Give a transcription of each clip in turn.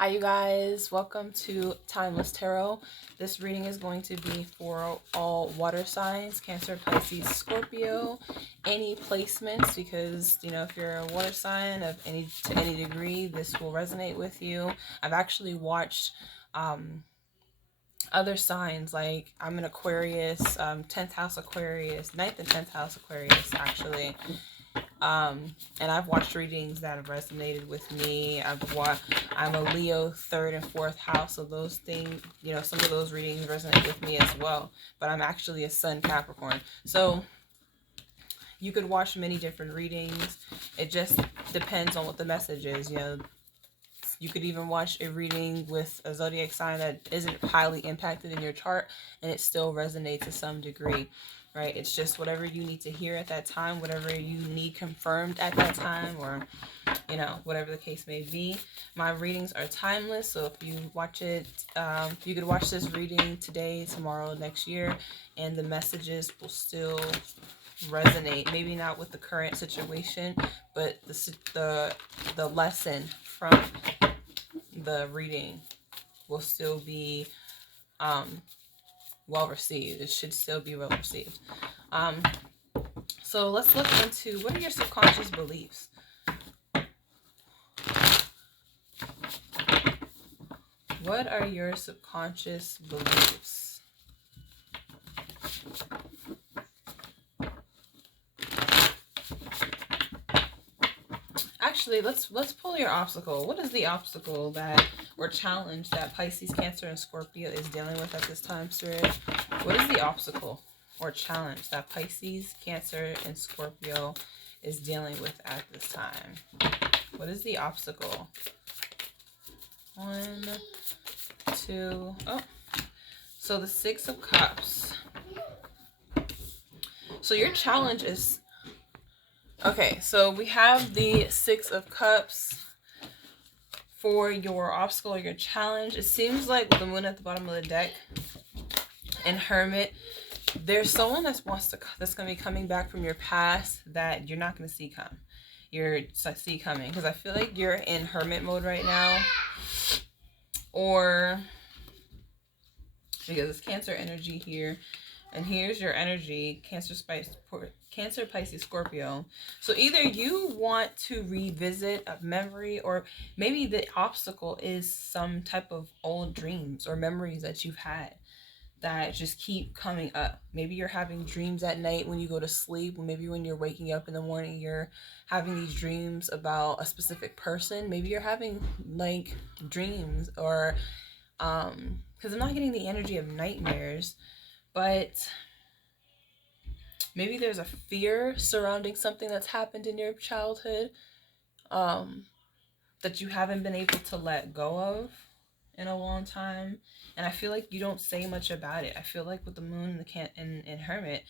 Hi you guys, welcome to Timeless Tarot. This reading is going to be for all water signs, Cancer, Pisces, Scorpio. Any placements, because if you're a water sign of to any degree, this will resonate with you. I've actually watched other signs, like I'm an Aquarius, 10th house Aquarius, 9th and 10th house Aquarius actually. And I've watched readings that have resonated with me. I'm a Leo 3rd and 4th house, so those things, some of those readings resonate with me as well. But I'm actually a Sun Capricorn, so you could watch many different readings. It just depends on what the message is. You could even watch a reading with a zodiac sign that isn't highly impacted in your chart, and it still resonates to some degree. Right? It's just whatever you need to hear at that time, whatever you need confirmed at that time, or whatever the case may be. My readings are timeless, so if you watch it, you could watch this reading today, tomorrow, next year, and the messages will still resonate. Maybe not with the current situation, but the lesson from the reading will still be well received. It should still be well received. So let's look into, what are your subconscious beliefs? What are your subconscious beliefs? Actually, let's pull your obstacle. What is the obstacle that or challenge that Pisces, Cancer, and Scorpio is dealing with at this time, Spirit? What is the obstacle or challenge that Pisces, Cancer, and Scorpio is dealing with at this time? What is the obstacle? 1, 2, oh. So the 6 of Cups. So your challenge is, okay, so we have the 6 of Cups for your obstacle or your challenge. It seems like with the Moon at the bottom of the deck and Hermit, there's someone that's going to be coming back from your past that you're not going to see coming, because I feel like you're in Hermit mode right now, or because it's Cancer energy here, and here's your energy, Cancer, Pisces, Scorpio. So either you want to revisit a memory, or maybe the obstacle is some type of old dreams or memories that you've had that just keep coming up. Maybe you're having dreams at night when you go to sleep, or maybe when you're waking up in the morning, you're having these dreams about a specific person. Maybe you're having like dreams, or because I'm not getting the energy of nightmares, but maybe there's a fear surrounding something that's happened in your childhood that you haven't been able to let go of in a long time. And I feel like you don't say much about it. I feel like with the Moon and Hermit,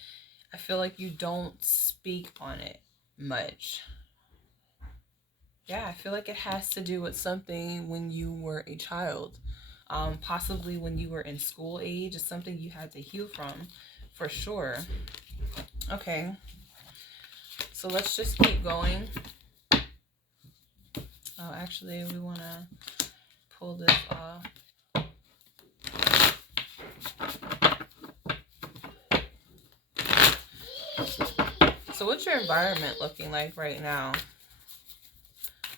I feel like you don't speak on it much. Yeah, I feel like it has to do with something when you were a child. Possibly when you were in school age. It's something you had to heal from, for sure. Okay, so let's just keep going. Oh, actually, we want to pull this off. So what's your environment looking like right now?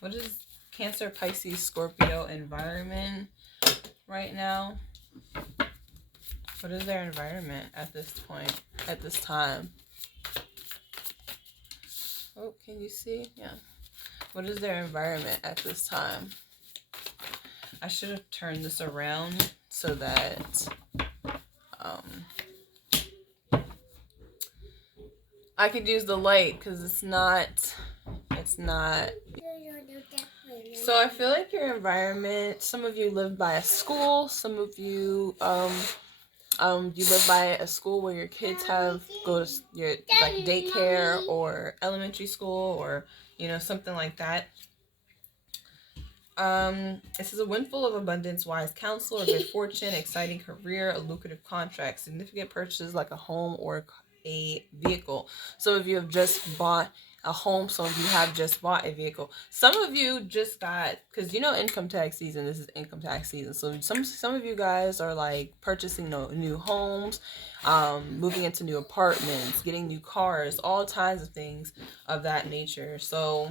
What is Cancer, Pisces, Scorpio environment right now? What is their environment at this point, at this time? Oh, can you see? Yeah. What is their environment at this time? I should have turned this around so that I could use the light, because it's not. So I feel like your environment, some of you live by a school, some of you you live by a school where your kids go to your like daycare or elementary school, or something like that. This is a windfall of abundance, wise counsel, or good fortune, exciting career, a lucrative contract, significant purchases like a home or a vehicle. Some of you have just bought a home. Some of you have just bought a vehicle. Some of you just got, because you know income tax season, this is income tax season. So some of you guys are like purchasing new homes, moving into new apartments, getting new cars, all kinds of things of that nature. So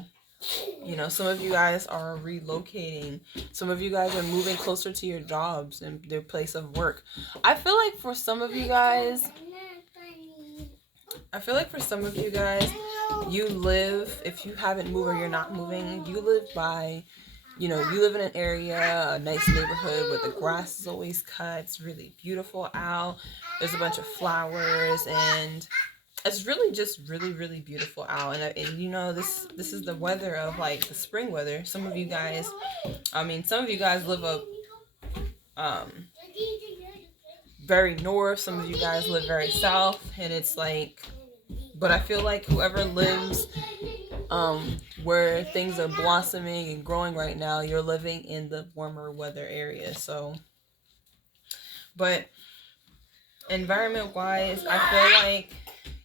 you know, some of you guys are relocating. Some of you guys are moving closer to your jobs and their place of work. I feel like for some of you guys, you live, if you haven't moved or you're not moving, you live by, you know, you live in an area, a nice neighborhood where the grass is always cut. It's really beautiful out. There's a bunch of flowers, and it's really just really beautiful out. And you know, this is the weather of like the spring weather. Some of you guys live up very north, some of you guys live very south, and it's like, but I feel like whoever lives where things are blossoming and growing right now, you're living in the warmer weather area. So, but environment wise, I feel like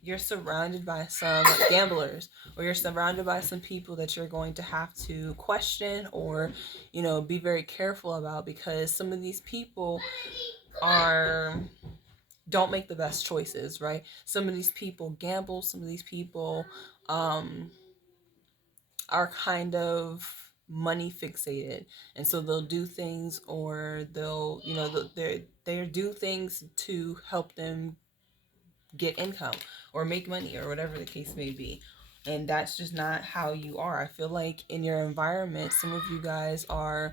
you're surrounded by some gamblers, or you're surrounded by some people that you're going to have to question, or, you know, be very careful about, because some of these people don't make the best choices, right? Some of these people gamble, some of these people are kind of money fixated, and so they'll do things, or they'll, you know, they do things to help them get income or make money or whatever the case may be. And that's just not how you are. I feel like in your environment, some of you guys are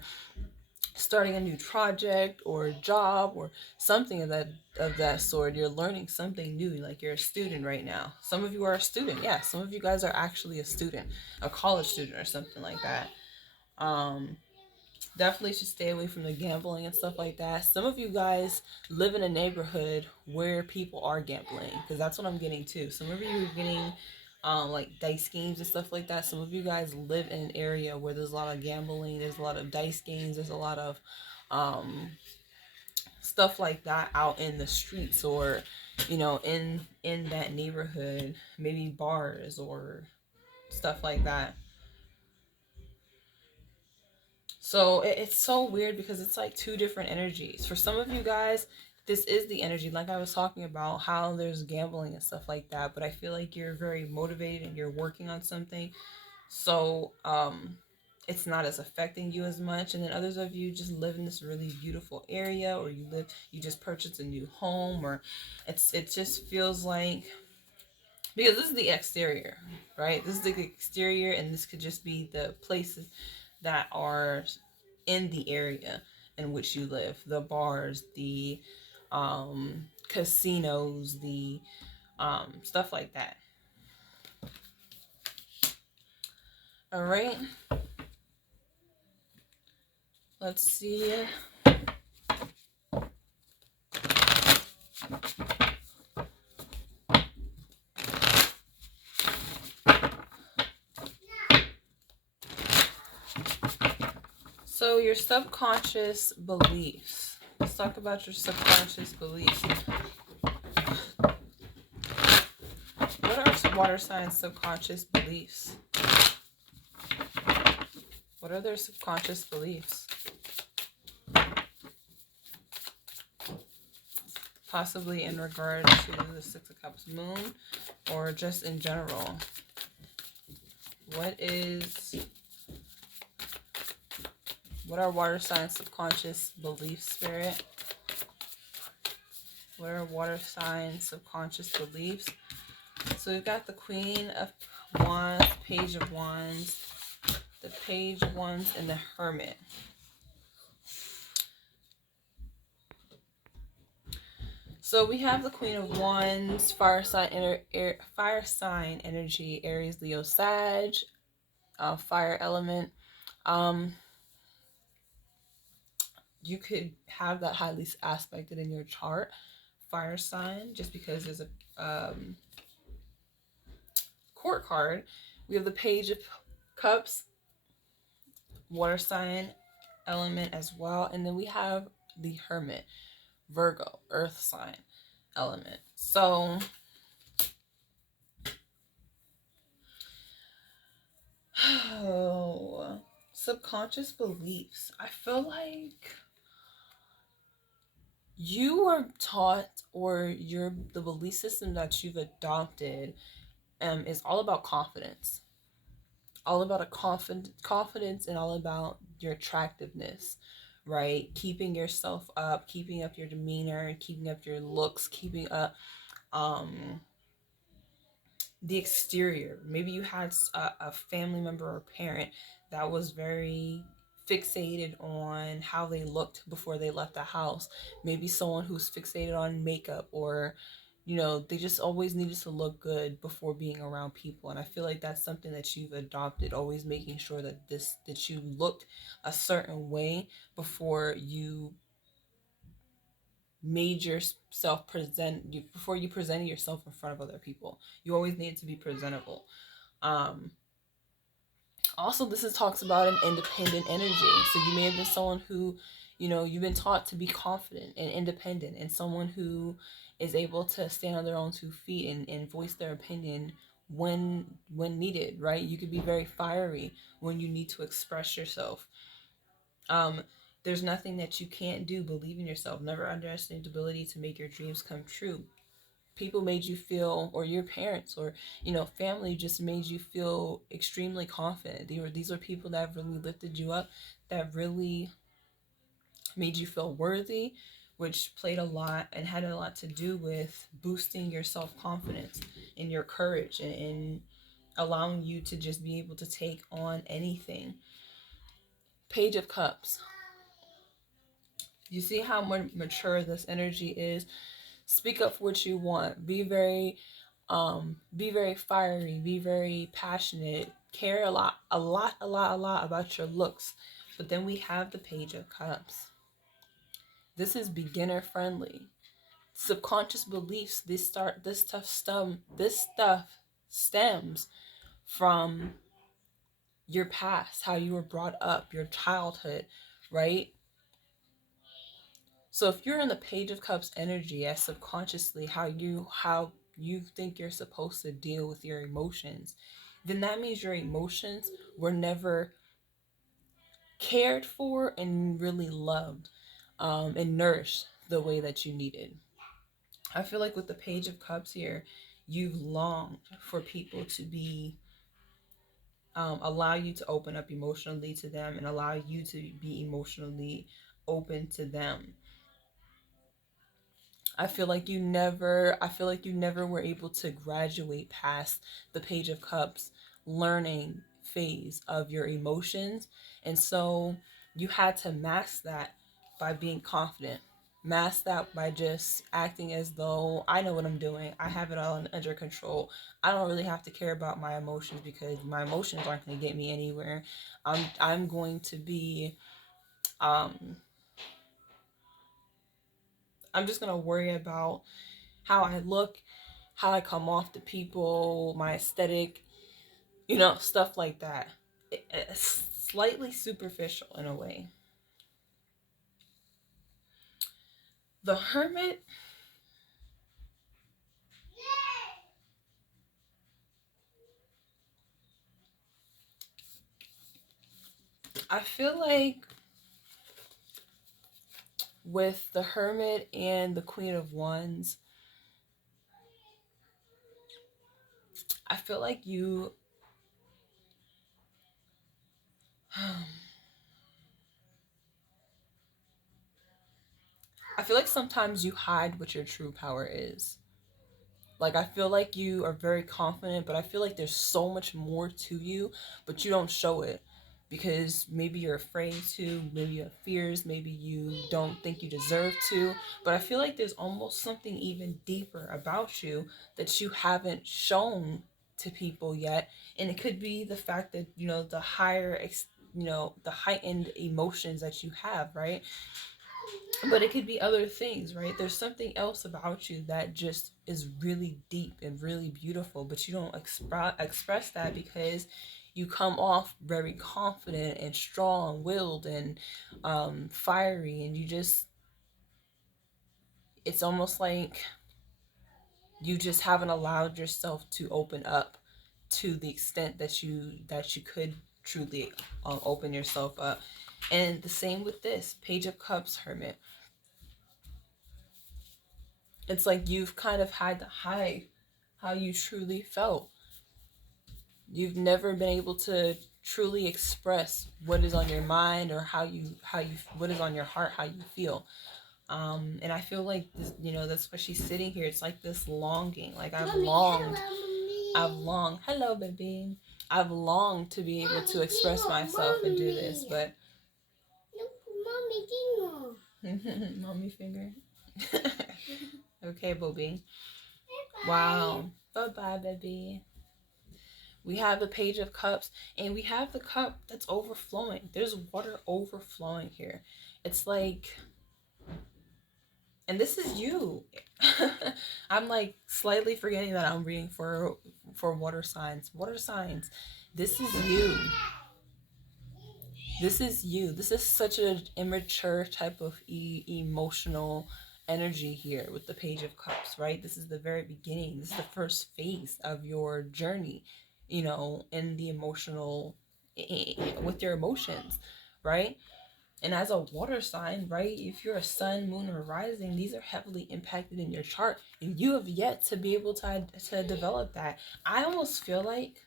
starting a new project or job or something of that sort. You're learning something new, like you're a student right now. Some of you are a student. Yeah, some of you guys are actually a student, a college student or something like that. Definitely should stay away from the gambling and stuff like that. Some of you guys live in a neighborhood where people are gambling, because that's what I'm getting too. Some of you are getting like dice games and stuff like that. Some of you guys live in an area where there's a lot of gambling, there's a lot of dice games, there's a lot of stuff like that out in the streets, or, you know, in that neighborhood, maybe bars or stuff like that. So it's so weird, because it's like two different energies. For some of you guys, this is the energy, like I was talking about, how there's gambling and stuff like that. But I feel like you're very motivated and you're working on something. So it's not as affecting you as much. And then others of you just live in this really beautiful area, or you just purchased a new home, or it just feels like, because this is the exterior, right? This is the exterior, and this could just be the places that are in the area in which you live, the bars, the casinos, the stuff like that. All right, let's see. So your subconscious beliefs. Let's talk about your subconscious beliefs. What are water signs' subconscious beliefs? What are their subconscious beliefs? Possibly in regard to the Six of Cups moon, or just in general. What are water signs' subconscious beliefs, Spirit? What are water signs' subconscious beliefs? So we've got the Queen of Wands, Page of Wands, the Page of Wands, and the Hermit. So we have the Queen of Wands, fire sign energy, Aries, Leo, Sag, fire element. You could have that highly aspected in your chart, fire sign, just because there's a court card. We have the Page of Cups, water sign element as well, and then we have the Hermit, Virgo, earth sign element. So Oh, subconscious beliefs. I feel like you were taught, or the belief system that you've adopted is all about confidence, all about a confidence, and all about your attractiveness, right? Keeping yourself up, keeping up your demeanor, keeping up your looks, keeping up um the exterior. Maybe you had a family member or parent that was very fixated on how they looked before they left the house. Maybe someone who's fixated on makeup, or they just always needed to look good before being around people. And I feel like that's something that you've adopted, always making sure that you looked a certain way before you made yourself before you presented yourself in front of other people. You always needed to be presentable. um Also, this is talks about an independent energy. So you may have been someone who, you've been taught to be confident and independent, and someone who is able to stand on their own 2 feet and voice their opinion when needed, right? You could be very fiery when you need to express yourself. um there's nothing that you can't do. Believe in yourself. Never underestimate the ability to make your dreams come true. People made you feel, or your parents, or family just made you feel extremely confident. These are people that really lifted you up, that really made you feel worthy, which played a lot and had a lot to do with boosting your self-confidence and your courage, and allowing you to just be able to take on anything. Page of Cups. You see how mature this energy is. Speak up for what you want. Be very fiery, be very passionate, care a lot about your looks. But then we have the Page of Cups. This is beginner friendly. Subconscious beliefs. This stuff stems from your past, how you were brought up, your childhood, right? So if you're in the Page of Cups energy, as subconsciously how you think you're supposed to deal with your emotions, then that means your emotions were never cared for and really loved, and nourished the way that you needed. I feel like with the Page of Cups here, you've longed for people to be allow you to open up emotionally to them, and allow you to be emotionally open to them. I feel like you never were able to graduate past the Page of Cups learning phase of your emotions. And so you had to mask that by being confident. Mask that by just acting as though I know what I'm doing. I have it all under control. I don't really have to care about my emotions, because my emotions aren't going to get me anywhere. I'm going to be um I'm just going to worry about how I look, how I come off to people, my aesthetic, stuff like that. It's slightly superficial in a way. The Hermit, I feel like with the Hermit and the Queen of Wands, I feel like I feel like sometimes you hide what your true power is. Like, I feel like you are very confident, but I feel like there's so much more to you, but you don't show it because maybe you're afraid to, maybe you have fears, maybe you don't think you deserve to. But I feel like there's almost something even deeper about you that you haven't shown to people yet. And it could be the fact that, the heightened emotions that you have, right? But it could be other things, right? There's something else about you that just is really deep and really beautiful, but you don't express that because you come off very confident and strong-willed and fiery, and it's almost like you just haven't allowed yourself to open up to the extent that you could truly open yourself up. And the same with this Page of Cups, Hermit. It's like you've kind of had to hide how you truly felt. You've never been able to truly express what is on your mind, or how you what is on your heart, how you feel. And I feel like this, that's why she's sitting here. It's like this longing. Like hello, baby. I've longed to be able to express myself and do this, but mommy finger. Okay, Bobby. Wow. Bye-bye, baby. We have the Page of Cups, and we have the cup that's overflowing. There's water overflowing here. It's like, and this is you. I'm like slightly forgetting that I'm reading for water signs. Water signs. This is you. This is you. This is such an immature type of emotional energy here with the Page of Cups, right? This is the very beginning. This is the first phase of your journey, in the emotional, with your emotions, right? And as a water sign, right, if you're a sun, moon, or rising, these are heavily impacted in your chart, and you have yet to be able to develop that. I almost feel like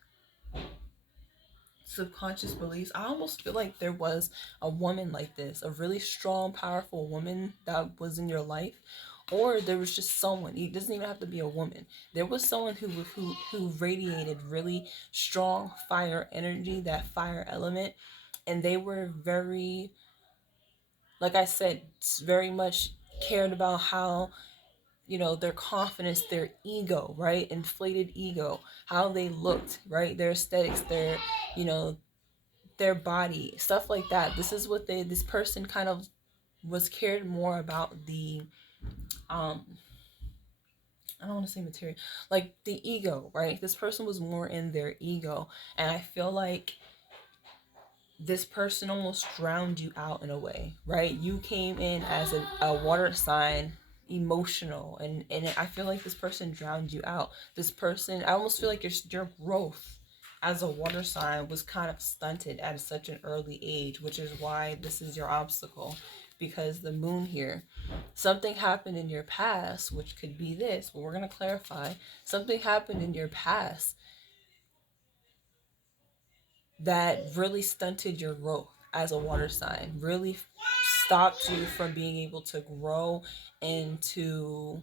subconscious beliefs. I almost feel like there was a woman like this, a really strong, powerful woman that was in your life, or there was just someone. It doesn't even have to be a woman. There was someone who radiated really strong fire energy, that fire element, and they were very, like I said, very much cared about how, their confidence, their ego, right? Inflated ego, how they looked, right? Their aesthetics, their body, stuff like that. This is what this person kind of was cared more about the, I don't want to say material, like the ego, right? This person was more in their ego. And I feel like this person almost drowned you out in a way, right? You came in as a water sign, emotional, and I feel like this person drowned you out. This person, I almost feel like your growth as a water sign was kind of stunted at such an early age, which is why this is your obstacle. Because the moon here, something happened in your past, which could be this, but we're going to clarify. Something happened in your past that really stunted your growth as a water sign, really stopped you from being able to grow and to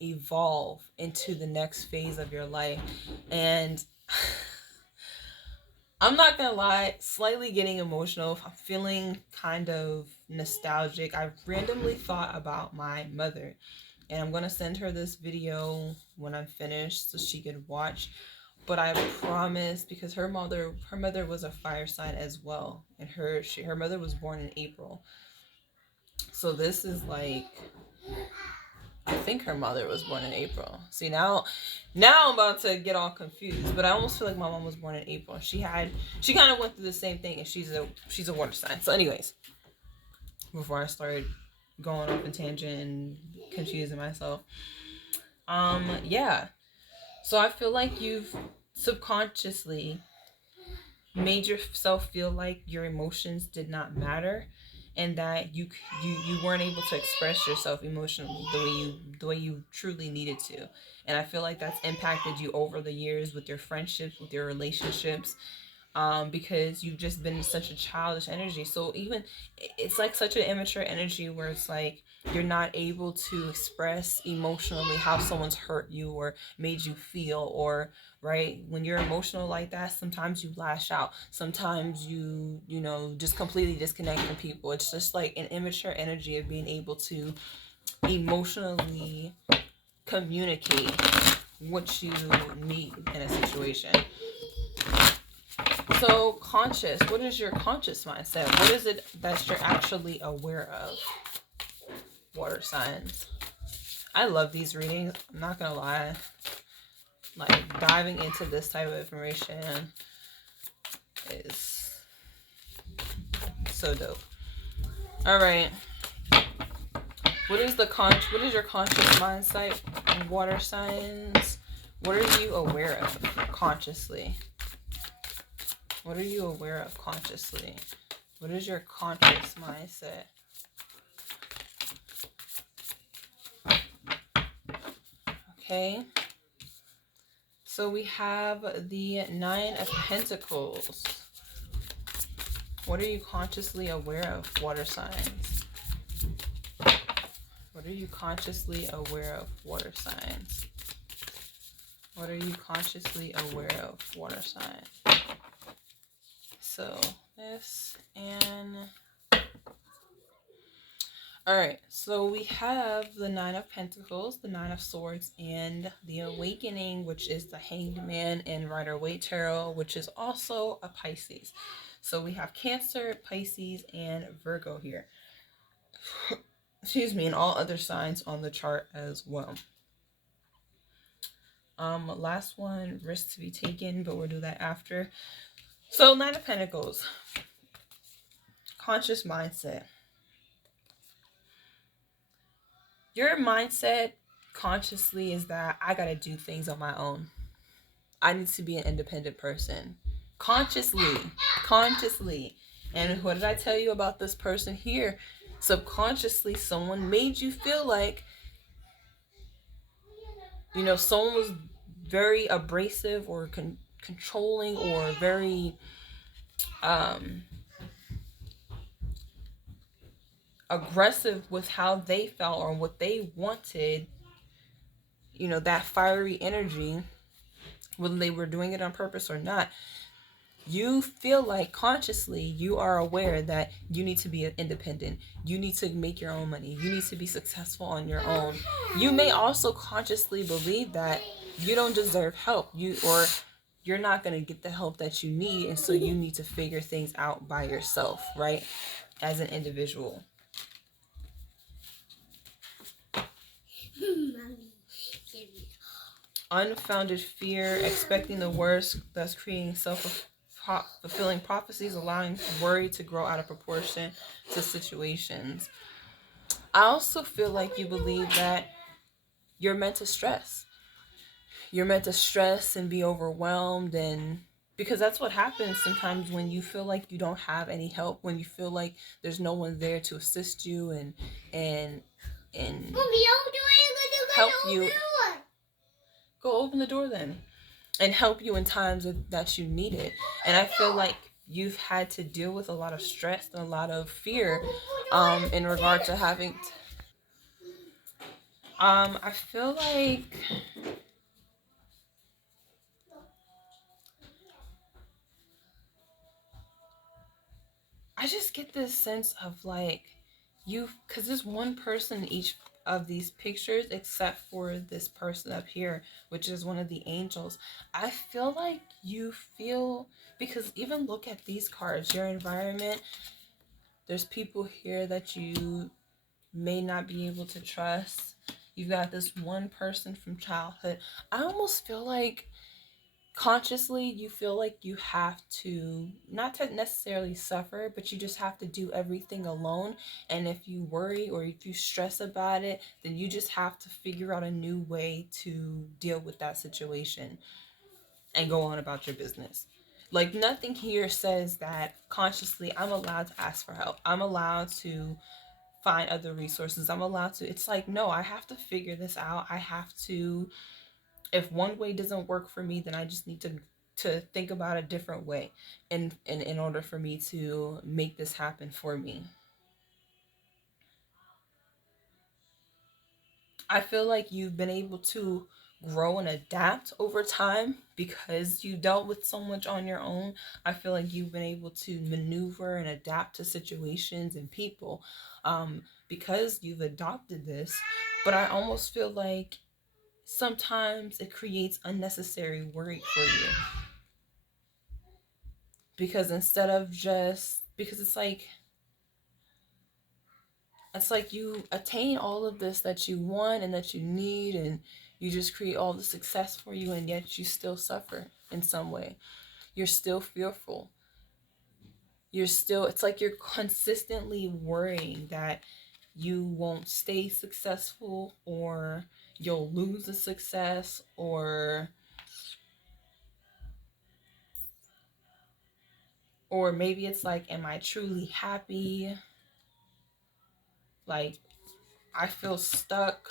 evolve into the next phase of your life. And I'm not gonna lie, slightly getting emotional. I'm feeling kind of nostalgic. I randomly thought about my mother, and I'm gonna send her this video when I'm finished so she could watch. But I promise, because her mother was a fire sign as well, and her mother was born in April. So this is like, I think her mother was born in April. See, now I'm about to get all confused, but I almost feel like my mom was born in April. She kind of went through the same thing, and she's a water sign. So anyways, before I started going off a tangent and confusing myself, yeah. So I feel like you've subconsciously made yourself feel like your emotions did not matter, and that you weren't able to express yourself emotionally the way you truly needed to. And I feel like that's impacted you over the years with your friendships, with your relationships, because you've just been such a childish energy. So even it's like such an immature energy where it's like you're not able to express emotionally how someone's hurt you or made you feel, or right, when you're emotional like that, sometimes you lash out, sometimes you just completely disconnect from people. It's just like an immature energy of being able to emotionally communicate what you need in a situation. So conscious, what is your conscious mindset? What is it that you're actually aware of? Water signs. I love these readings, I'm not gonna lie. Like, diving into this type of information is so dope. All right. What is your conscious mindset? Water signs. What are you aware of consciously? What are you aware of consciously? What is your conscious mindset? Okay. So we have the Nine of Pentacles. What are you consciously aware of, water signs? What are you consciously aware of, water signs? What are you consciously aware of, water signs? So this and... Alright, so we have the Nine of Pentacles, the Nine of Swords, and the Awakening, which is the Hanged Man, and Rider-Waite Tarot, which is also a Pisces. So we have Cancer, Pisces, and Virgo here. Excuse me, and all other signs on the chart as well. Last one, risk to be taken, but we'll do that after. So Nine of Pentacles, conscious mindset. Your mindset consciously is that I gotta do things on my own. I need to be an independent person. Consciously. And what did I tell you about this person here? Subconsciously, someone made you feel like, you know, someone was very abrasive or controlling or very aggressive with how they felt or what they wanted, you know, that fiery energy, whether they were doing it on purpose or not. You feel like consciously you are aware that you need to be independent. You need to make your own money. You need to be successful on your own. You may also consciously believe that you don't deserve help. You're not going to get the help that you need, and so you need to figure things out by yourself, right? As an individual. Unfounded fear, expecting the worst, thus creating self-fulfilling prophecies, allowing worry to grow out of proportion to situations. I also feel like you believe that you're meant to stress. You're meant to stress and be overwhelmed, and because that's what happens sometimes when you feel like you don't have any help, when you feel like there's no one there to assist you and help you. Go open the door then. And help you in times that you need it. And I feel like you've had to deal with a lot of stress and a lot of fear in regard to having I feel like I just get this sense of like because there's one person in each of these pictures except for this person up here, which is one of the angels. I feel like you feel, because even look at these cards, your environment, there's people here that you may not be able to trust. You've got this one person from childhood. I almost feel like consciously you feel like you have to, not to necessarily suffer, but you just have to do everything alone. And if you worry or if you stress about it, then you just have to figure out a new way to deal with that situation and go on about your business. Like nothing here says that consciously I'm allowed to ask for help. I'm allowed to find other resources. I'm allowed to. It's like, no, I have to figure this out. I have to, if one way doesn't work for me, then I just need to think about a different way in order for me to make this happen for me. I feel like you've been able to grow and adapt over time because you dealt with so much on your own. I feel like you've been able to maneuver and adapt to situations and people because you've adopted this. But I almost feel like sometimes it creates unnecessary worry for you. Because instead of just, because it's like you attain all of this that you want and that you need, and you just create all the success for you, and yet you still suffer in some way. You're still fearful. It's like you're consistently worrying that you won't stay successful, or you'll lose the success, or maybe it's like, am I truly happy? Like, I feel stuck.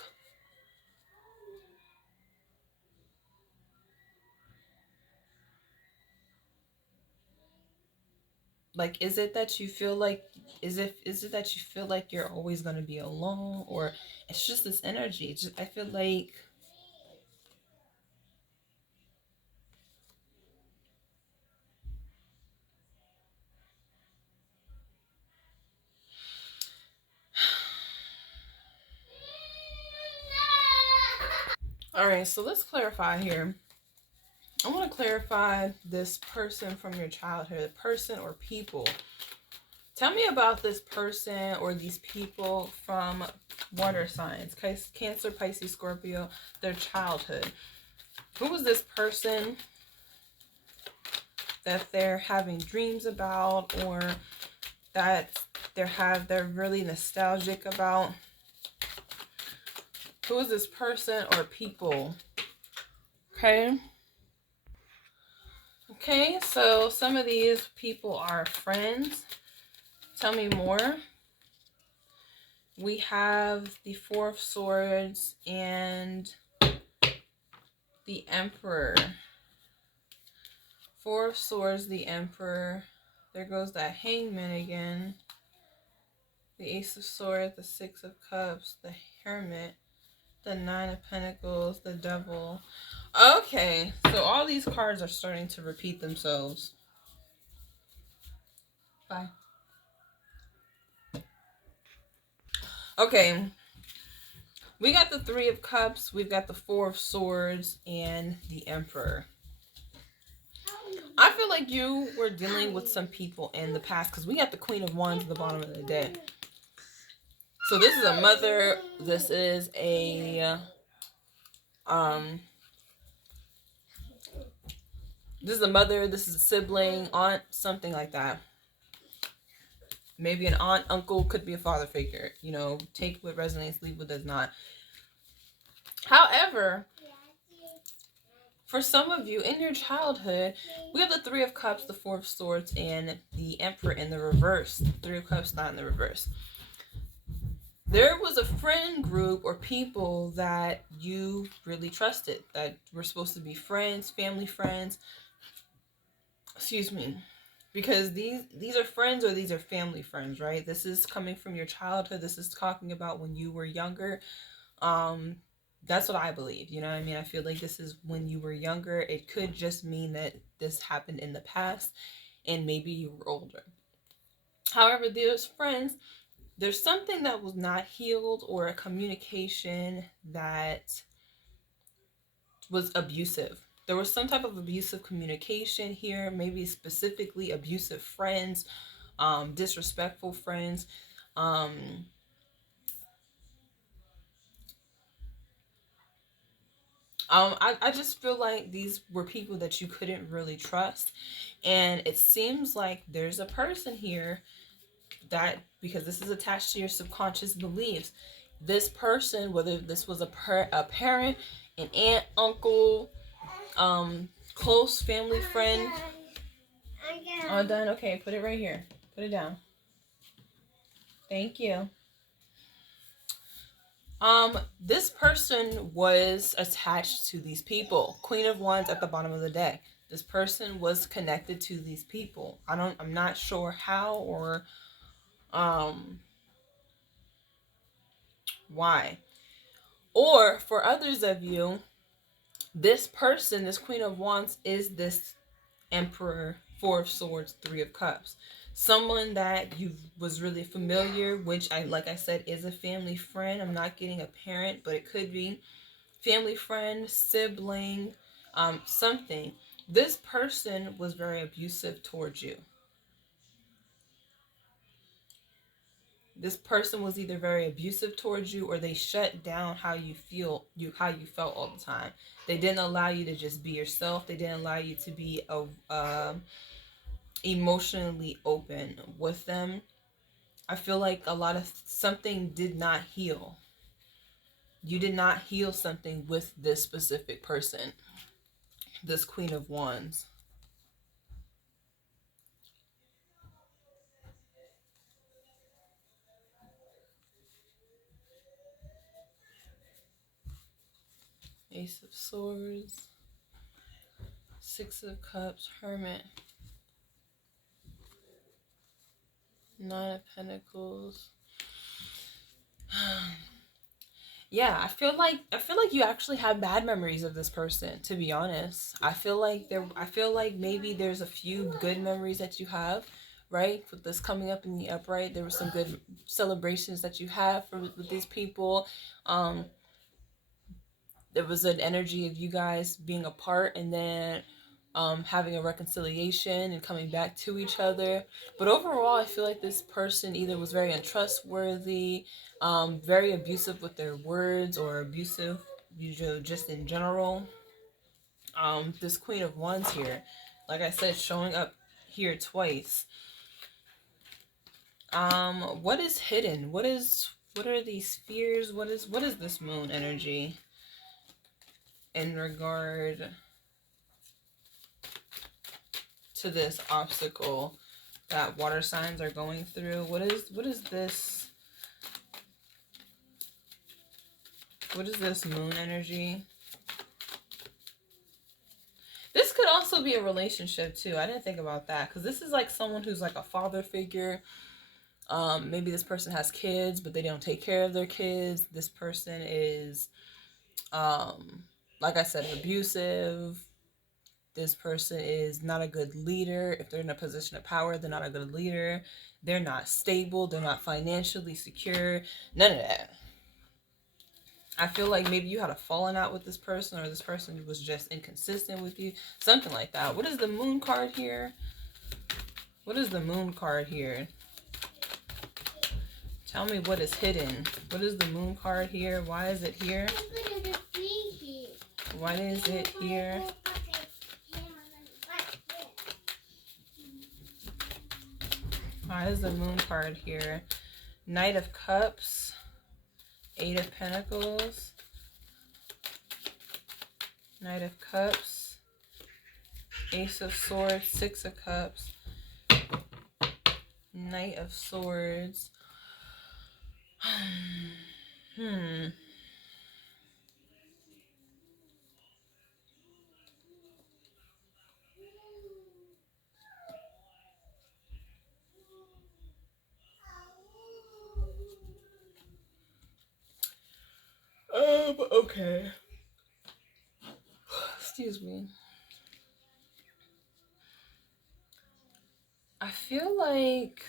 Like, is it that you feel like, is it that you feel like you're always going to be alone, or it's just this energy? It's just, I feel like, all right, so let's clarify here. I want to clarify this person from your childhood, person or people. Tell me about this person or these people from water signs, Cancer, Pisces, Scorpio, their childhood. Who was this person that they're having dreams about, or that they're really nostalgic about? Who is this person or people? Okay. Okay, so some of these people are friends. Tell me more. We have the Four of Swords and the Emperor. Four of Swords, the Emperor. There goes that Hangman again. The Ace of Swords, the Six of Cups, the Hermit, the Nine of Pentacles, the Devil. Okay, so all these cards are starting to repeat themselves. Bye. Okay, we got the Three of Cups, we've got the Four of Swords, and the Emperor. I feel like you were dealing with some people in the past, because we got the Queen of Wands at the bottom of the deck. So this is a mother, this is a this is a mother, this is a sibling, aunt, something like that. Maybe an aunt, uncle, could be a father figure. You know, take what resonates, leave what does not. However, for some of you in your childhood, we have the Three of Cups, the Four of Swords, and the Emperor in the reverse. The Three of Cups not in the reverse. There was a friend group or people that you really trusted, that were supposed to be friends, family friends. Excuse me. Because these are friends or these are family friends, right? This is coming from your childhood. This is talking about when you were younger. That's what I believe. You know what I mean? I feel like this is when you were younger. It could just mean that this happened in the past and maybe you were older. However, there's friends, there's something that was not healed, or a communication that was abusive. There was some type of abusive communication here, maybe specifically abusive friends, disrespectful friends. I just feel like these were people that you couldn't really trust. And it seems like there's a person here that, because this is attached to your subconscious beliefs, this person, whether this was a parent, an aunt, uncle, close family friend. All done? Okay, put it right here. Put it down. Thank you. This person was attached to these people. Queen of Wands at the bottom of the deck. This person was connected to these people. I'm not sure how or why. Or for others of you, this person, this Queen of Wands, is this Emperor, Four of Swords, Three of Cups. Someone that you was really familiar, which like I said, is a family friend. I'm not getting a parent, but it could be family friend, sibling, something. This person was very abusive towards you. This person was either very abusive towards you, or they shut down how you felt all the time. They didn't allow you to just be yourself. They didn't allow you to be emotionally open with them. I feel like something did not heal. You did not heal something with this specific person. This Queen of Wands. Ace of Swords. Six of Cups. Hermit. Nine of Pentacles. Yeah, I feel like you actually have bad memories of this person, to be honest. I feel like maybe there's a few good memories that you have, right? With this coming up in the upright, there were some good celebrations that you have with these people. Um there was an energy of you guys being apart, and then having a reconciliation and coming back to each other. But overall, I feel like this person either was very untrustworthy, very abusive with their words, or abusive, just in general. This Queen of Wands here, like I said, showing up here twice. What is hidden? What are these fears? What is this moon energy in regard to this obstacle that water signs are going through? What is this? What is this moon energy? This could also be a relationship too. I didn't think about that, because this is like someone who's like a father figure. Maybe this person has kids, but they don't take care of their kids. This person is, like I said, abusive. This person is not a good leader. If they're in a position of power, they're not a good leader. They're not stable. They're not financially secure. None of that. I feel like maybe you had a falling out with this person, or this person was just inconsistent with you. Something like that. What is the moon card here? What is the moon card here? Tell me what is hidden. What is the moon card here? Why is it here? Why is it here? Why is the moon card here? Knight of Cups. Eight of Pentacles. Knight of Cups. Ace of Swords. Six of Cups. Knight of Swords. Okay. Excuse me. I feel like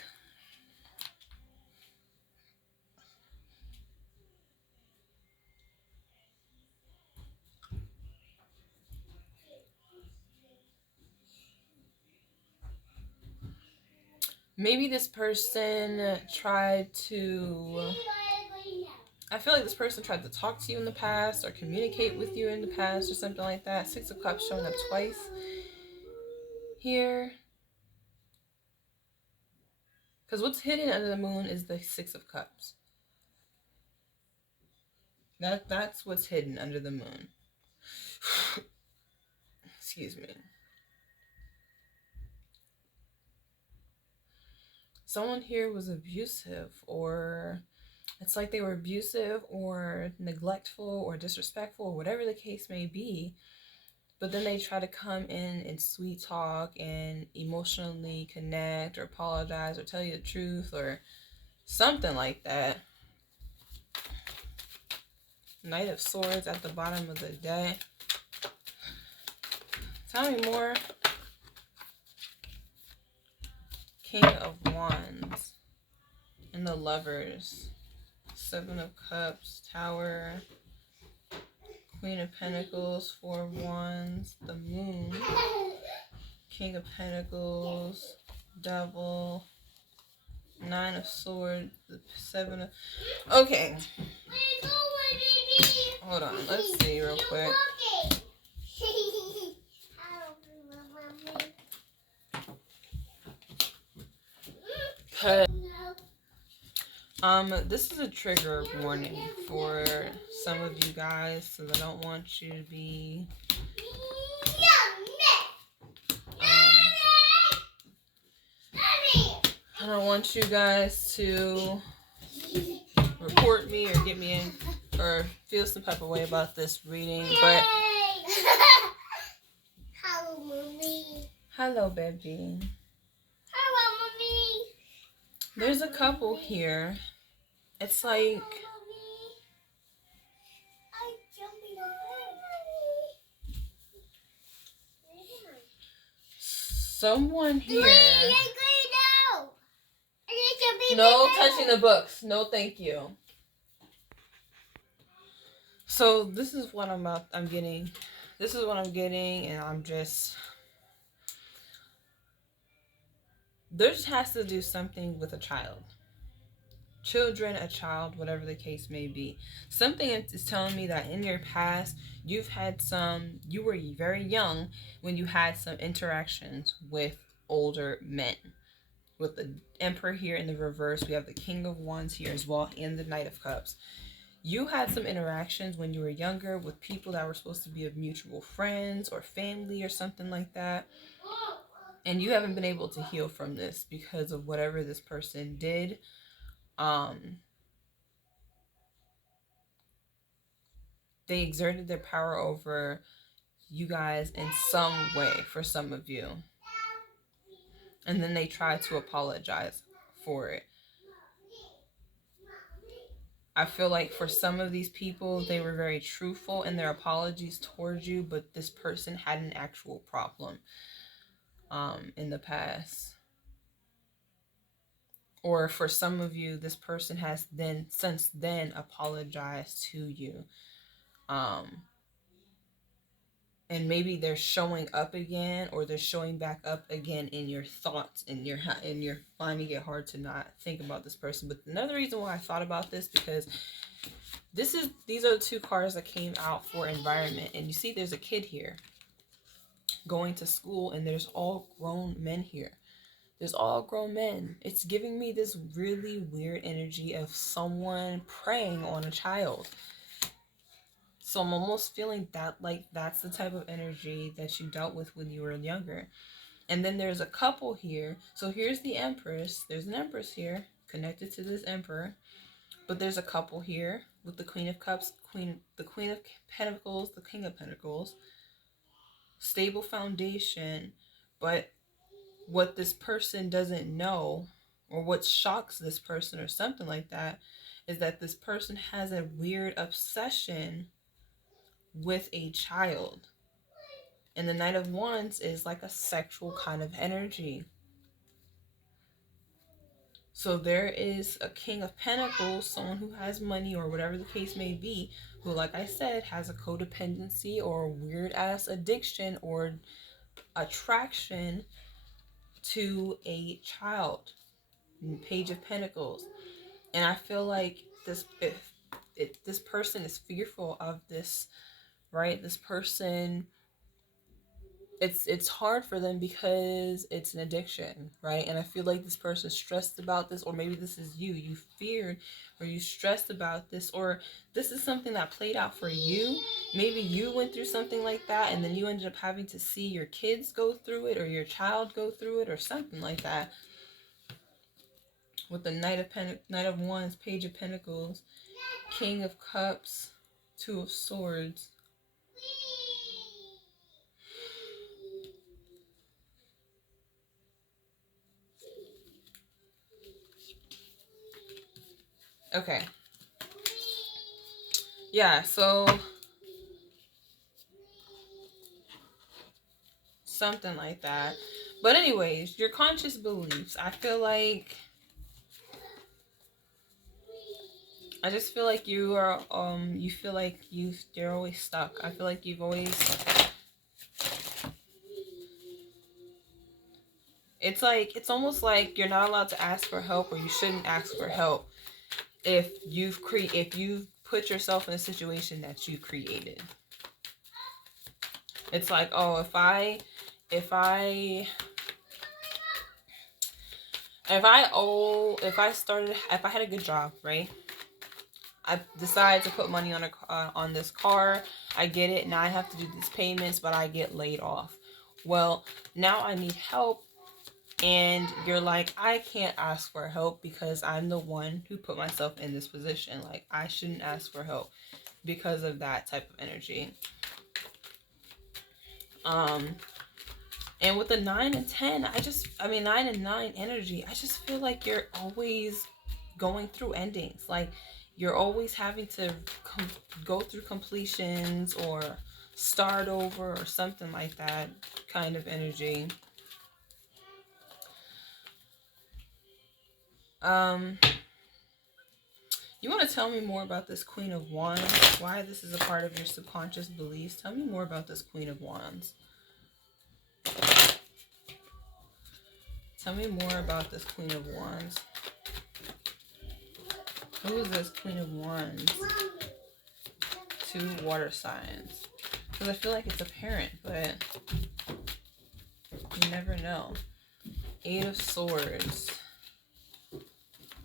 maybe this person tried to... I feel like this person tried to talk to you in the past, or communicate with you in the past, or something like that. Six of Cups showing up twice here. Because what's hidden under the moon is the Six of Cups. That's what's hidden under the moon. Excuse me. Someone here was abusive, or it's like they were abusive or neglectful or disrespectful, or whatever the case may be. But then they try to come in and sweet talk and emotionally connect, or apologize, or tell you the truth, or something like that. Knight of Swords at the bottom of the deck. Tell me more. King of Wands and the Lovers. Seven of Cups, Tower, Queen of Pentacles, Four of Wands, the Moon, King of Pentacles, Devil, Nine of Swords, the Seven of... Okay. Hold on, let's see real quick. This is a trigger warning for some of you guys, so I don't want you to be I don't want you guys to report me or get me in or feel some type of way about this reading, but hello, mommy. Hello, baby. Hello, mommy. There's a couple here. It's like someone here. No touching the books. No, thank you. So this is what I'm getting. This is what I'm getting, and I'm just. This has to do something with a child. Children, a child, whatever the case may be. Something is telling me that in your past, you were very young when you had some interactions with older men. With the Emperor here in the reverse, we have the King of Wands here as well, and the Knight of Cups. You had some interactions when you were younger with people that were supposed to be of mutual friends or family or something like that. And you haven't been able to heal from this because of whatever this person did. They exerted their power over you guys in some way for some of you. And then they tried to apologize for it. I feel like for some of these people, they were very truthful in their apologies towards you, but this person had an actual problem in the past. Or for some of you, this person has since then apologized to you. And maybe they're showing up again, or they're showing back up again in your thoughts, and you're finding it hard to not think about this person. But another reason why I thought about this, because these are the two cards that came out for environment, and you see there's a kid here going to school, and there's all grown men here. There's all grown men. It's giving me this really weird energy of someone preying on a child. So I'm almost feeling that like that's the type of energy that you dealt with when you were younger. And then there's a couple here. So here's the Empress. There's an Empress here connected to this Emperor. But there's a couple here with the Queen of Cups, the Queen of Pentacles, the King of Pentacles. Stable foundation. But what this person doesn't know, or what shocks this person or something like that, is that this person has a weird obsession with a child. And the Knight of Wands is like a sexual kind of energy. So there is a King of Pentacles, someone who has money or whatever the case may be, who, like I said, has a codependency or a weird ass addiction or attraction to a child. Page of Pentacles. And I feel like this person is fearful of this, right? This person, it's hard for them because it's an addiction, right? And I feel like this person is stressed about this, or maybe this is you. You feared or you stressed about this, or this is something that played out for you. Maybe you went through something like that, and then you ended up having to see your kids go through it, or your child go through it, or something like that. With the Knight of Wands, Page of Pentacles, King of Cups, Two of Swords. Okay. Yeah, so something like that. But anyways, your conscious beliefs. I just feel like you are you feel like you're always stuck. I feel like you've always, it's almost like you're not allowed to ask for help, or you shouldn't ask for help if you've put yourself in a situation that you created. It's like, oh, if I If I had a good job, right? I decide to put money on this car. I get it. Now I have to do these payments, but I get laid off. Well, now I need help, and you're like, I can't ask for help because I'm the one who put myself in this position. Like, I shouldn't ask for help because of that type of energy. And with the 9 and 10, 9 and 9 energy, I just feel like you're always going through endings. Like, you're always having to go through completions or start over or something like that kind of energy. You want to tell me more about this Queen of Wands? Why this is a part of your subconscious beliefs? Tell me more about this Queen of Wands. Tell me more about this Queen of Wands. Who is this Queen of Wands? 2 water signs. Because I feel like it's a parent, but you never know. 8 of Swords.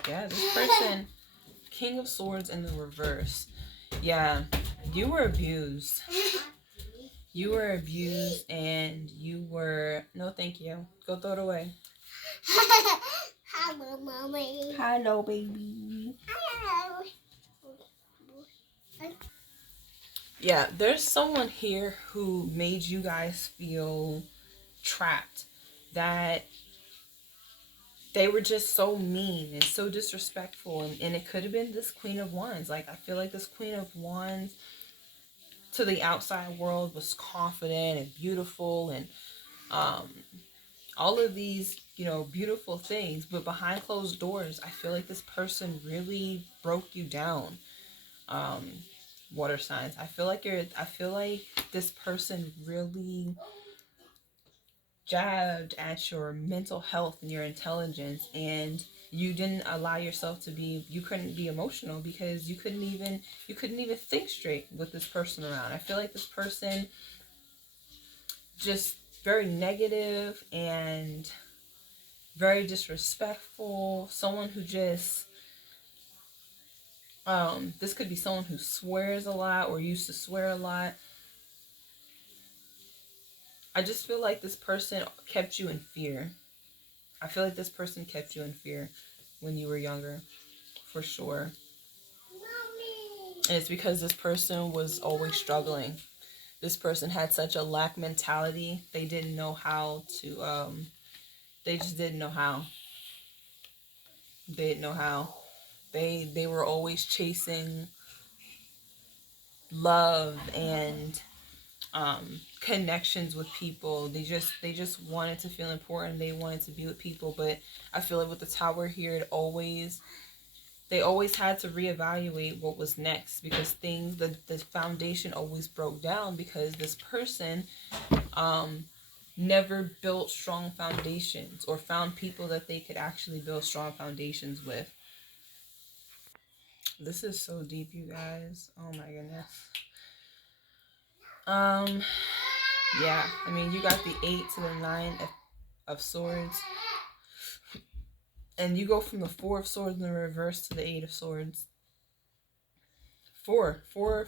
Yeah, this person, King of Swords in the reverse. Yeah, you were abused. You were abused and you were... No, thank you. Go throw it away. Hello, mommy. Hello, baby. Hello. Yeah, there's someone here who made you guys feel trapped. That they were just so mean and so disrespectful. And it could have been this Queen of Wands. Like, I feel like this Queen of Wands to the outside world was confident and beautiful and all of these, beautiful things. But behind closed doors, I feel like this person really broke you down. Water signs. I feel like this person really jabbed at your mental health and your intelligence, and you didn't allow yourself to be, you couldn't be emotional because you couldn't even think straight with this person around. I feel like this person just very negative and very disrespectful. Someone who just this could be someone who swears a lot or used to swear a lot. I just feel like this person kept you in fear. I feel like this person kept you in fear when you were younger, for sure. Mommy. And it's because this person was always struggling. This person had such a lack mentality. They didn't know how to, they just didn't know how. They didn't know how. They were always chasing love and connections with people. They just wanted to feel important. They wanted to be with people. But I feel like with the Tower here, they always had to reevaluate what was next, because the foundation always broke down because this person never built strong foundations or found people that they could actually build strong foundations with. This is so deep, you guys. Oh my goodness. Yeah, I mean, you got the 8 to the 9 of Swords. And you go from the 4 of Swords in the reverse to the 8 of Swords. 4,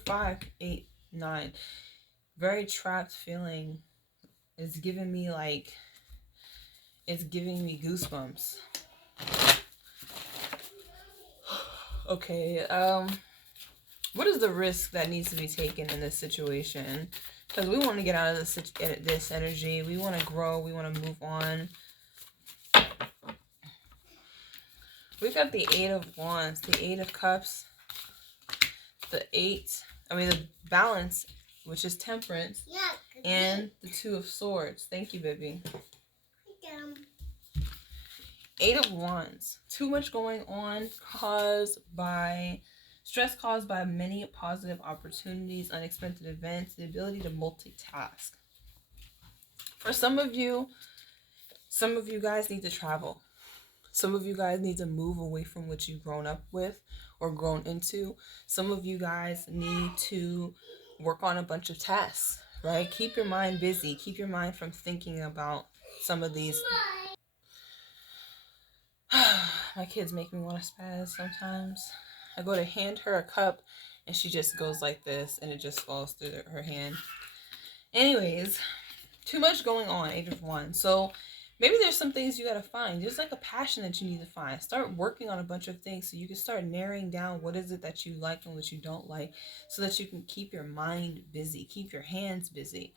5, 8, 9. Very trapped feeling. It's giving me goosebumps. Okay, what is the risk that needs to be taken in this situation? Because we want to get out of this energy. We want to grow. We want to move on. We've got the 8 of Wands, the 8 of Cups, the Balance, which is Temperance, and the 2 of Swords. Thank you, baby. 8 of Wands. Too much going on, stress caused by many positive opportunities, unexpected events, the ability to multitask. For some of you guys need to travel. Some of you guys need to move away from what you've grown up with or grown into. Some of you guys need to work on a bunch of tasks, right? Keep your mind busy. Keep your mind from thinking about some of these. My kids make me want to spaz sometimes. I go to hand her a cup and she just goes like this and it just falls through her hand. Anyways, too much going on, Eight of Wands. So maybe there's some things you gotta find. There's like a passion that you need to find. Start working on a bunch of things so you can start narrowing down what is it that you like and what you don't like, so that you can keep your mind busy, keep your hands busy.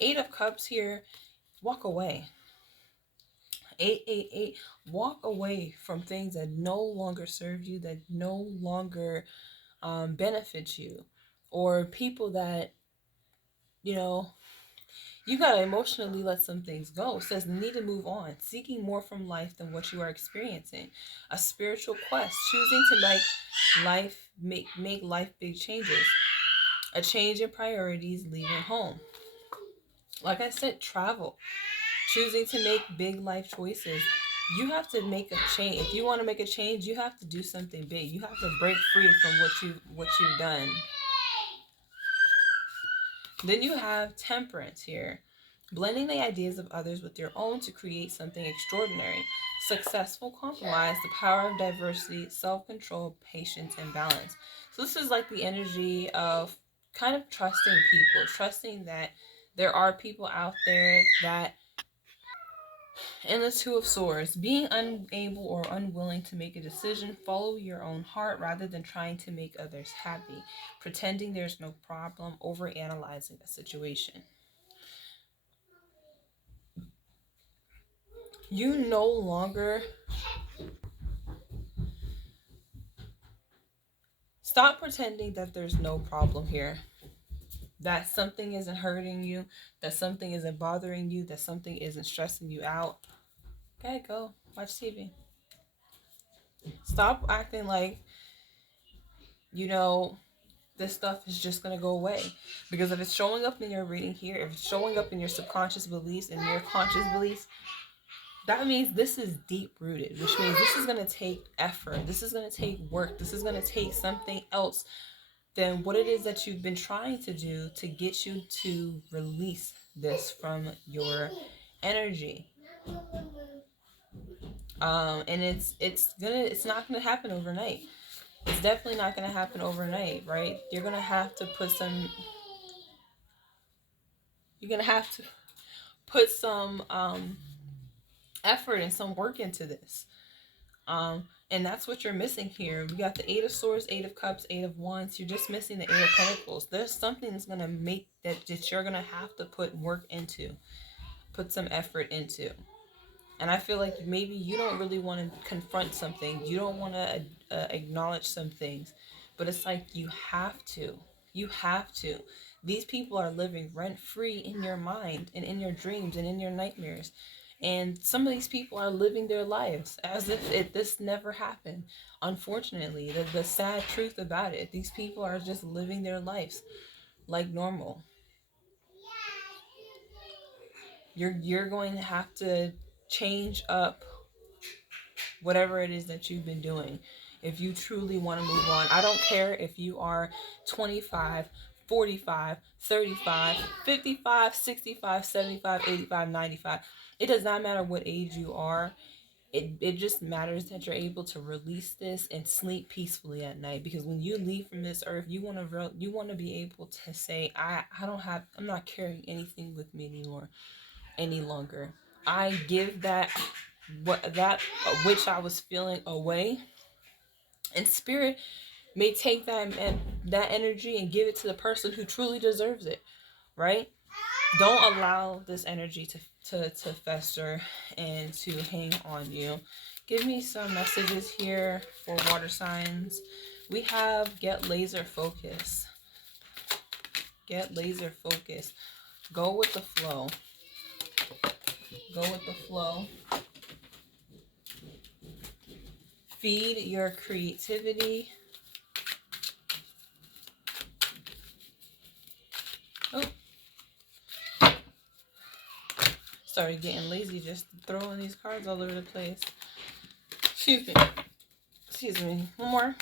Eight of Cups here, walk away. 888, walk away from things that no longer serve you, that no longer benefit you, or people that, you know, you gotta emotionally let some things go. It says need to move on, seeking more from life than what you are experiencing. A spiritual quest, choosing to make life big changes. A change in priorities, leaving home. Like I said, travel. Choosing to make big life choices. You have to make a change. If you want to make a change, you have to do something big. You have to break free from what you've done. Then you have Temperance here. Blending the ideas of others with your own to create something extraordinary. Successful compromise, the power of diversity, self-control, patience, and balance. So this is like the energy of kind of trusting people, trusting that there are people out there that. And the Two of Swords, being unable or unwilling to make a decision, follow your own heart rather than trying to make others happy, pretending there's no problem, overanalyzing a situation. You no longer stop pretending that there's no problem here, that something isn't hurting you, that something isn't bothering you, that something isn't stressing you out. Okay, go watch TV. Stop acting like, you know, this stuff is just going to go away. Because if it's showing up in your reading here, if it's showing up in your subconscious beliefs and your conscious beliefs, that means this is deep rooted, which means this is going to take effort. This is going to take work. This is going to take something else than what it is that you've been trying to do to get you to release this from your energy. And it's not gonna happen overnight. It's definitely not gonna happen overnight, right? You're gonna have to put some effort and some work into this. And that's what you're missing here. We got the Eight of Swords, Eight of Cups, Eight of Wands. You're just missing the Eight of Pentacles. There's something that's gonna make that you're gonna have to put work into, put some effort into. And I feel like maybe you don't really want to confront something. You don't want to acknowledge some things. But it's like you have to. You have to. These people are living rent-free in your mind and in your dreams and in your nightmares. And some of these people are living their lives as if this never happened. Unfortunately, the sad truth about it, these people are just living their lives like normal. You're going to have to change up whatever it is that you've been doing if you truly want to move on. I don't care if you are 25, 45, 35, 55, 65, 75, 85, 95. It does not matter what age you are. It just matters that you're able to release this and sleep peacefully at night, because when you leave from this earth, you want to be able to say, I'm not carrying anything with me any longer. I give that which I was feeling away, and spirit may take that energy and give it to the person who truly deserves it, right? Don't allow this energy to fester and to hang on you. Give me some messages here for water signs. We have get laser focus. Get laser focus. Go with the flow. Go with the flow. Feed your creativity. Oh. Started getting lazy just throwing these cards all over the place. Excuse me. Excuse me. One more.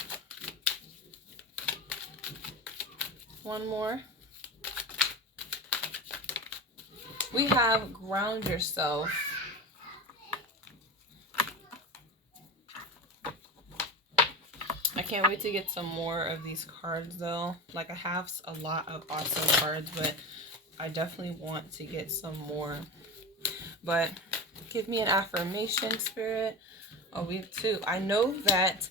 One more. We have ground yourself. can't wait to get some more of these cards though. Like I have a lot of awesome cards, but I definitely want to get some more. But give me an affirmation, Spirit. Oh, we have two. I know that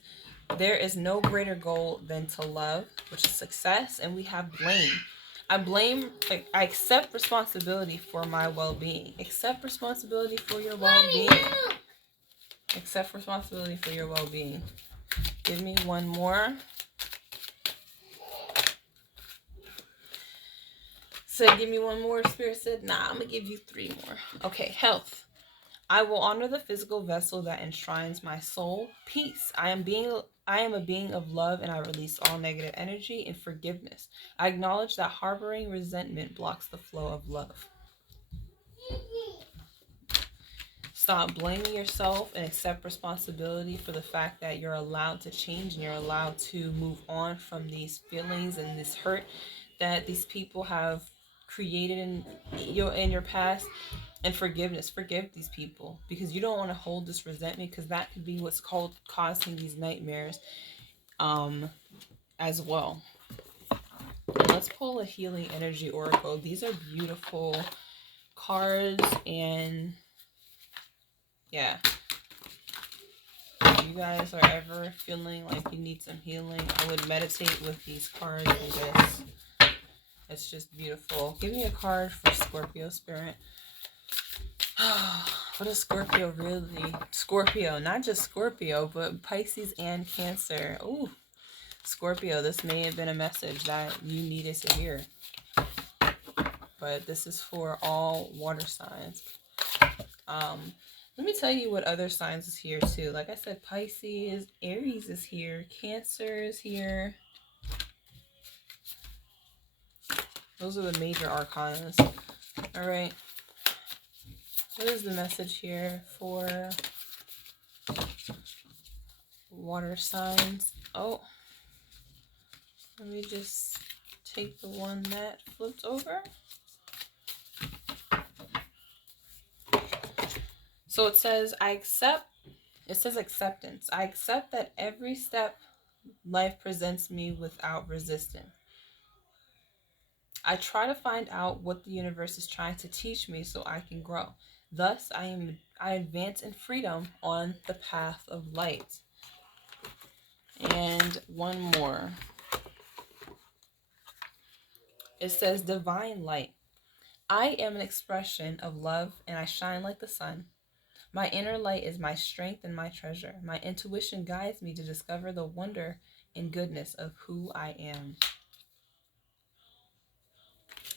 there is no greater goal than to love, which is success, and we have blame. I accept responsibility for my well-being. Accept responsibility for your well-being. Accept responsibility for your well-being. Give me one more. Said, give me one more. Spirit said, nah, I'm going to give you three more. Okay, health. I will honor the physical vessel that enshrines my soul. Peace. I am a being of love, and I release all negative energy. And forgiveness. I acknowledge that harboring resentment blocks the flow of love. Stop blaming yourself and accept responsibility for the fact that you're allowed to change and you're allowed to move on from these feelings and this hurt that these people have created in your past. And forgiveness. Forgive these people because you don't want to hold this resentment, because that could be what's causing these nightmares as well. Let's pull a healing energy oracle. These are beautiful cards, and yeah, if you guys are ever feeling like you need some healing, I would meditate with these cards and this. It's just beautiful. Give me a card for Scorpio, Spirit. What is Scorpio really? Scorpio, not just Scorpio, but Pisces and Cancer. Ooh, Scorpio, this may have been a message that you needed to hear. But this is for all water signs. Let me tell you what other signs is here too. Like I said, Pisces, Aries is here, Cancer is here. Those are the major arcanas. All right. What is the message here for water signs? Oh, let me just take the one that flipped over. So it says, acceptance. I accept that every step life presents me without resistance. I try to find out what the universe is trying to teach me so I can grow. Thus, I advance in freedom on the path of light. And one more. It says, divine light. I am an expression of love, and I shine like the sun. My inner light is my strength and my treasure. My intuition guides me to discover the wonder and goodness of who I am.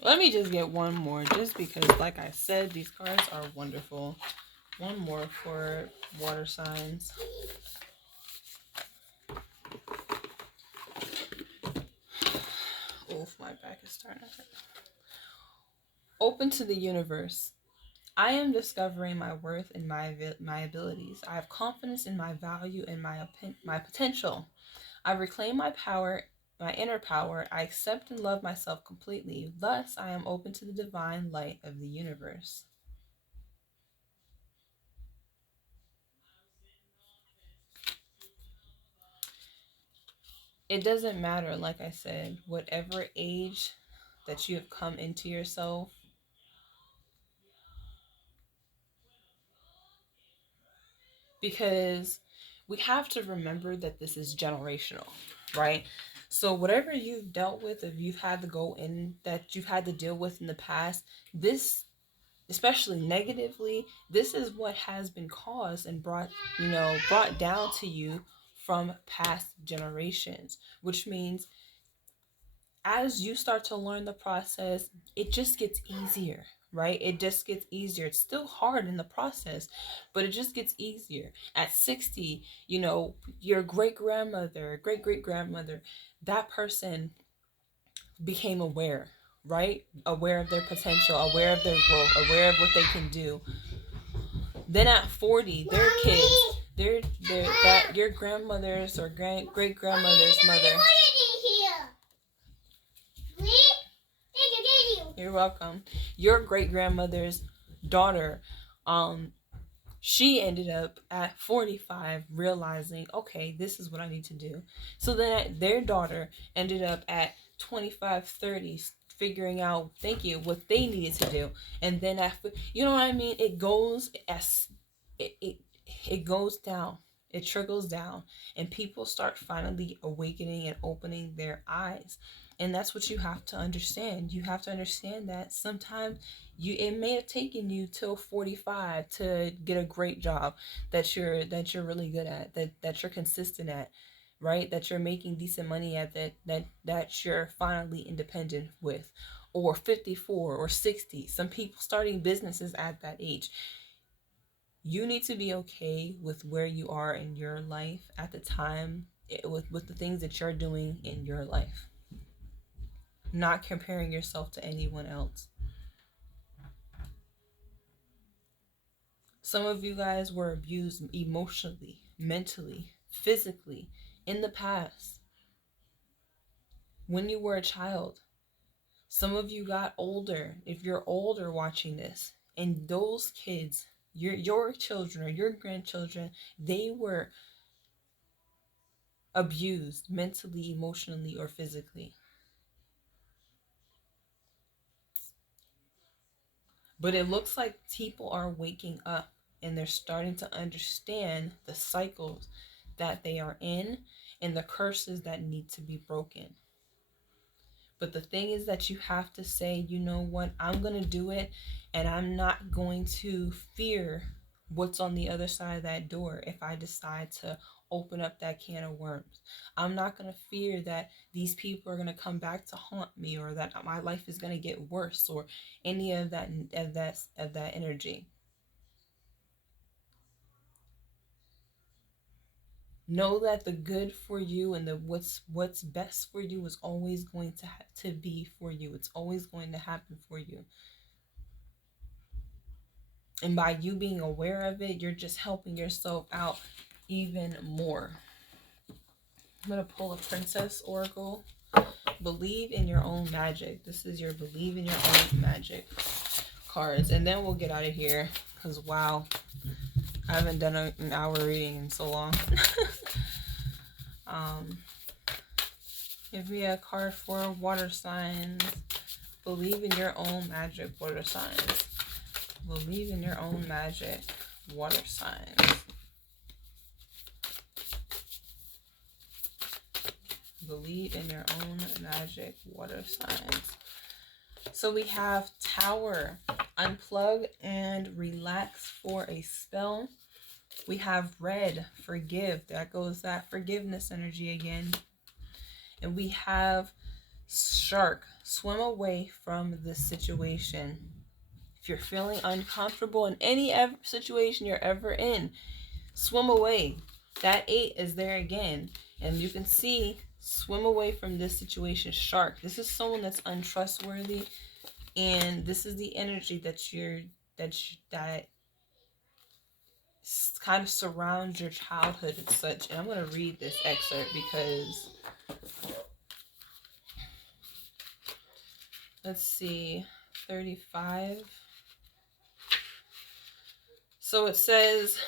Let me just get one more, just because, like I said, these cards are wonderful. One more for water signs. Oof, my back is starting to hurt. Open to the universe. I am discovering my worth and my abilities. I have confidence in my value and my potential. I reclaim my power, my inner power. I accept and love myself completely. Thus, I am open to the divine light of the universe. It doesn't matter, like I said, whatever age that you have come into yourself, because we have to remember that this is generational, right? So whatever you've dealt with, if you've had to go in, that you've had to deal with in the past, this, especially negatively, this is what has been caused and brought down to you from past generations, which means as you start to learn the process, it just gets easier, right? It just gets easier. It's still hard in the process, but it just gets easier. At 60, your great-grandmother, great-great-grandmother, that person became aware, right? Aware of their potential, aware of their growth, aware of what they can do. Then at 40, their kids, that your grandmother's or great-grandmother's mother. You're welcome. Your great-grandmother's daughter She ended up at 45 realizing, okay, this is what I need to do. So then their daughter ended up at 25, 30 figuring out, thank you, what they needed to do. And then after, you know what I mean? It goes as it goes down. It trickles down, and people start finally awakening and opening their eyes. And that's what you have to understand. You have to understand that sometimes it may have taken you till 45 to get a great job that you're really good at, that you're consistent at, right? That you're making decent money at, that you're finally independent with, or 54 or 60. Some people starting businesses at that age. You need to be okay with where you are in your life at the time, with the things that you're doing in your life, not comparing yourself to anyone else. Some of you guys were abused emotionally, mentally, physically in the past when you were a child. Some of you got older. If you're older watching this, and those kids, your children or your grandchildren, they were abused mentally, emotionally, or physically. But it looks like people are waking up and they're starting to understand the cycles that they are in and the curses that need to be broken. But the thing is that you have to say, you know what, I'm going to do it, and I'm not going to fear what's on the other side of that door if I decide to open up that can of worms. I'm not going to fear that these people are going to come back to haunt me, or that my life is going to get worse, or any of that energy. Know that the good for you and the what's best for you is always going to be for you. It's always going to happen for you. And by you being aware of it, you're just helping yourself out even more. I'm going to pull a Princess Oracle. Believe in your own magic. This is your believe in your own magic cards. And then we'll get out of here. Because, wow, I haven't done an hour reading in so long. Give me a card for water signs. Believe in your own magic, water signs. Believe in your own magic, water signs. Believe in your own magic, water signs. So we have Tower, unplug and relax for a spell. We have Red, forgive. That goes that forgiveness energy again. And we have Shark, swim away from this situation. If you're feeling uncomfortable in any situation you're ever in, swim away. That 8 is there again. And you can see, swim away from this situation. Shark, this is someone that's untrustworthy. And this is the energy that kind of surrounds your childhood and such. And I'm going to read this excerpt because, let's see, 35. So it says,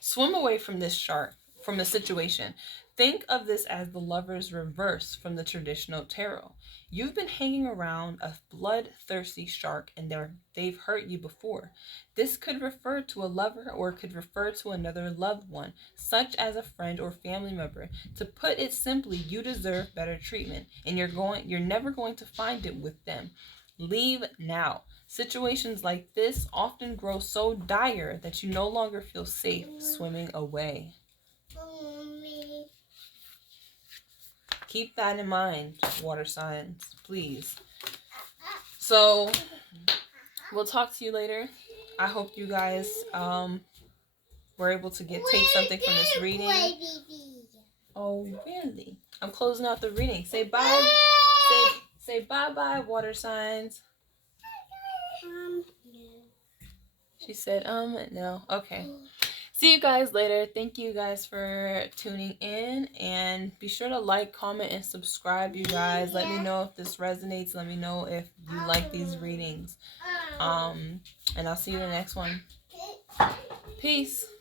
swim away from this shark, from the situation. Think of this as the lover's reverse from the traditional tarot. You've been hanging around a bloodthirsty shark and they've hurt you before. This could refer to a lover or it could refer to another loved one, such as a friend or family member. To put it simply, you deserve better treatment and you're never going to find it with them. Leave now. Situations like this often grow so dire that you no longer feel safe swimming away. Keep that in mind, water signs, please. So, we'll talk to you later. I hope you guys were able to take something from this reading. Oh, really? I'm closing out the reading. Say bye. Say bye-bye, water signs. She said, no. Okay. See you guys later. Thank you guys for tuning in. And be sure to like, comment, and subscribe, you guys. Let me know if this resonates. Let me know if you like these readings. And I'll see you in the next one. Peace.